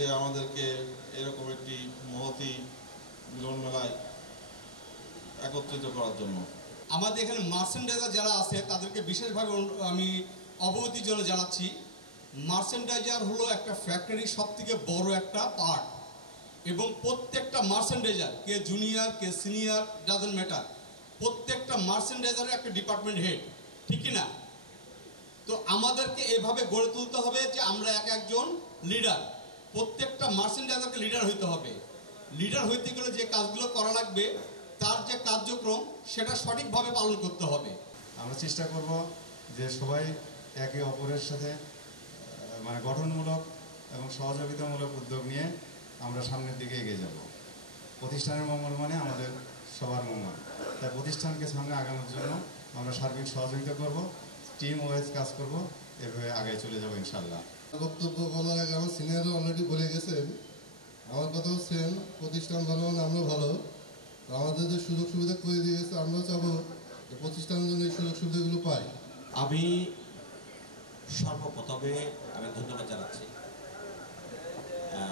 যে আমাদেরকে এরকম একটি মহতী মিলন মেলায় একত্রিত করার জন্য। আমাদের এখানে মার্চেন্ডাইজার যারা আছে তাদেরকে বিশেষভাবে আমি অবগতির জন্য জানাচ্ছি, মার্চেন্ডাইজার হলো একটা ফ্যাক্টরির সবথেকে বড় একটা পার্ট, এবং প্রত্যেকটা merchandiser, K junior K senior doesn't matter, প্রত্যেকটা মার্চেন্ডাইজারের একটা ডিপার্টমেন্ট হেড, ঠিক কি না? তো আমাদেরকে এভাবে গড়ে তুলতে হবে যে আমরা একজন লিডার, প্রত্যেকটা মার্চেন্ডাইজারকে লিডার হইতে হবে। লিডার হইতে গেলে যে কাজগুলো করা লাগবে, তার যে কার্যক্রম সেটা সঠিকভাবে পালন করতে হবে। আমরা চেষ্টা করব যে সবাই একে অপরের সাথে মানে গঠনমূলক এবং সহযোগিতামূলক উদ্যোগ নিয়ে আমরা সামনের দিকে এগিয়ে যাব। প্রতিষ্ঠানের মঙ্গল মানে আমাদের সবার মঙ্গল, তাই প্রতিষ্ঠানকে সামনে আগানোর জন্য আমরা সার্বিক সহযোগিতা করব, টিম ওয়াইজ কাজ করব, এভাবে আগে চলে যাব ইনশাল্লাহ। বক্তব্য বলার আগে আমার সিনিয়ররা অলরেডি বলে গেছেন। আমার কথা হচ্ছেন প্রতিষ্ঠান ভালো মানে আমরা ভালো, আমাদের যে সুযোগ সুবিধা করে দিয়ে গেছে আমরাও চাবো যে প্রতিষ্ঠানের জন্য এই সুযোগ সুবিধাগুলো পাই। আমি সর্বপ্রথমে ধন্যবাদ জানাচ্ছি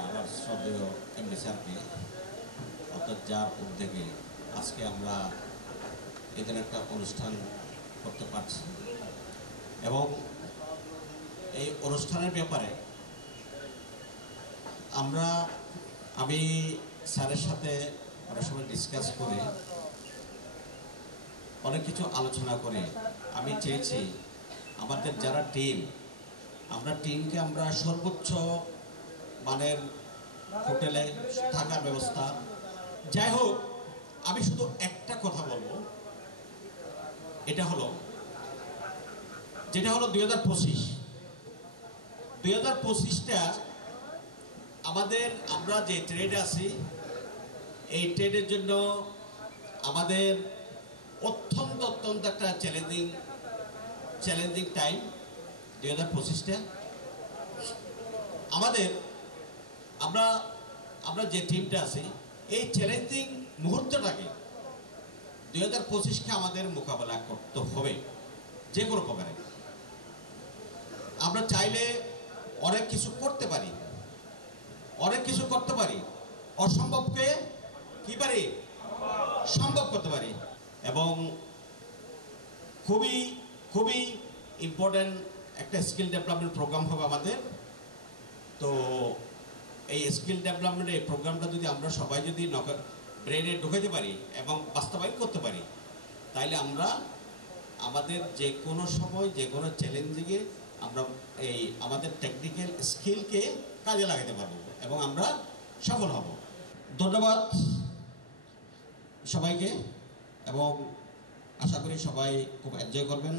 আমার শ্রদ্ধেয় এমডি স্যারকে, অর্থাৎ যার উদ্যোগে আজকে আমরা এদের একটা অনুষ্ঠান করতে পারছি, এবং এই অনুষ্ঠানের ব্যাপারে আমি স্যারের সাথে অনেক সময় ডিসকাস করে অনেক কিছু আলোচনা করে আমি চেয়েছি আমাদের যারা টিম, আমরা টিমকে আমরা সর্বোচ্চ মানের হোটেলে থাকার ব্যবস্থা, যাই হোক আমি শুধু একটা কথা বলবো, যেটা হলো 2025টা আমরা যে ট্রেডে আছি, এই ট্রেডের জন্য আমাদের অত্যন্ত একটা চ্যালেঞ্জিং টাইম 2025টা। আমরা যে টিমটা আছি, এই চ্যালেঞ্জিং মুহূর্তটাকে 2025কে আমাদের মোকাবেলা করতে হবে যে কোনো প্রকারে। আমরা চাইলে অনেক কিছু করতে পারি, অসম্ভবকে কি পারি সম্ভব করতে পারি, এবং খুবই ইম্পর্টেন্ট একটা স্কিল ডেভেলপমেন্ট প্রোগ্রাম হবে আমাদের। তো এই স্কিল ডেভেলপমেন্ট এই প্রোগ্রামটা যদি আমরা সবাই যদি ব্রেনে ঢুকাতে পারি এবং বাস্তবায়ন করতে পারি, তাইলে আমরা আমাদের যে কোনো সময় যে কোনো চ্যালেঞ্জিংয়ে আমরা আমাদের টেকনিক্যাল স্কিলকে কাজে লাগাতে পারবো এবং আমরা সফল হব। ধন্যবাদ সবাইকে, এবং আশা করি সবাই খুব এনজয় করবেন।